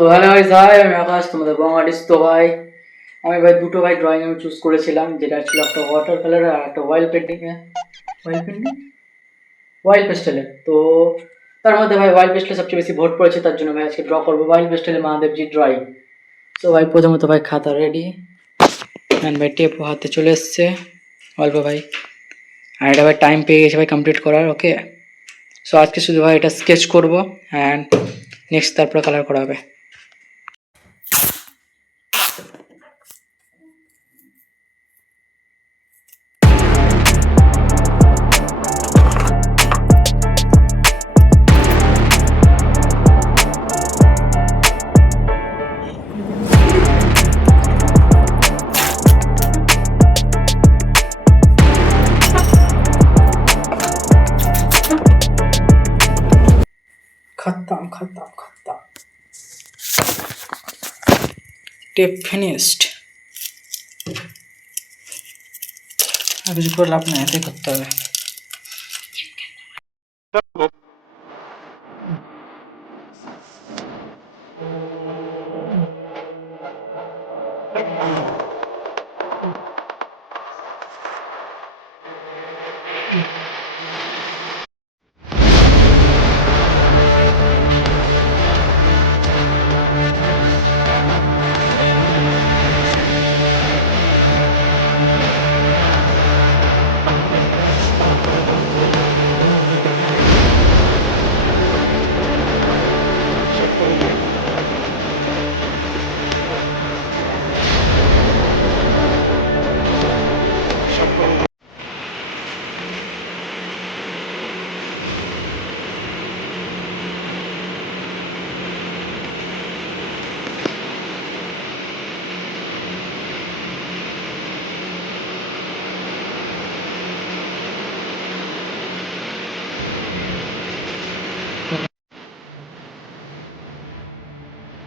তো হ্যালো ভাই, আমি আকাশ, তোমাদের বাংলাদেশ। তো ভাই আমি দুটো ড্রয়িং আমি চুজ করেছিলাম, যেটা ছিল একটা ওয়াটার কালার আর একটা অয়েল পেন্টিং অয়েল পেস্টেলের। তো তার মধ্যে ভাই অয়েল পেস্টেল সবচেয়ে বেশি ভোট পড়েছে, তার জন্য ভাই আজকে ড্র করবো অয়েল পেস্টেলের মহাদেবজি ড্রয়িং। তো ভাই প্রথমত ভাই খাতা রেডি, অ্যান্ড ভাই টেপ হাতে চলে এসছে অল্প ভাই। আর এটা ভাই টাইম পেয়ে গেছে ভাই কমপ্লিট করার। ওকে, সো আজকে শুধু ভাই এটা স্কেচ করবো, অ্যান্ড নেক্সট তারপরে কালার করা হবে। खत्म खत्म खत्म, टेप फिनिश्ड। আর কিছু করে লাভ নাই, এটাই করতে হবে।